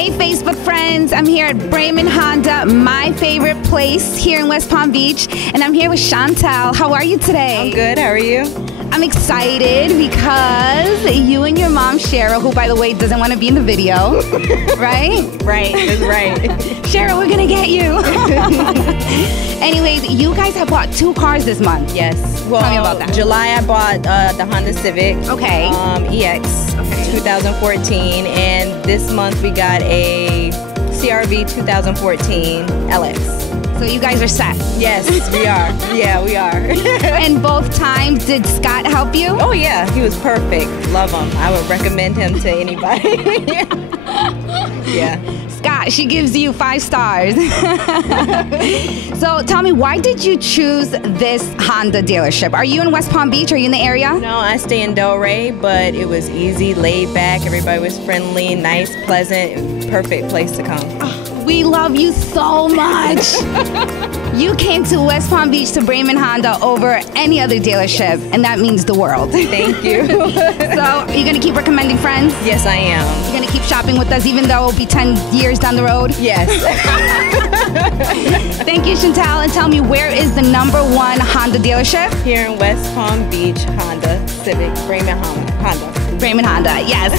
Hey Facebook friends, I'm here at Braman Honda, my favorite place here in West Palm Beach, and I'm here with Chantal. How are you today? I'm good, how are you? I'm excited because you and your mom, Cheryl, who by the way doesn't want to be in the video, right? Right, that's right. Cheryl, we're gonna get you. Anyways, you guys have bought 2 cars this month. Yes. Well, tell me about that. July I bought the Honda Civic. Okay. EX 2014, and this month we got a CRV 2014 LX. So you guys are set. Yes, we are. Yeah, we are. And both times, did Scott help you? Oh yeah, he was perfect. Love him. I would recommend him to anybody. Yeah. Scott, she gives you 5 stars. So tell me, why did you choose this Honda dealership? Are you in West Palm Beach? Are you in the area? No, I stay in Delray, but it was easy, laid back. Everybody was friendly, nice, pleasant. Perfect place to come. We love you so much. You came to West Palm Beach to Braman Honda over any other dealership, and that means the world. Thank you. So, are you gonna keep recommending friends? Yes, I am. You're gonna keep shopping with us even though it'll be 10 years down the road? Yes. Thank you, Chantal, and tell me, where is the #1 Honda dealership? Here in West Palm Beach, Honda Civic, Braman Honda. Braman Honda, yes.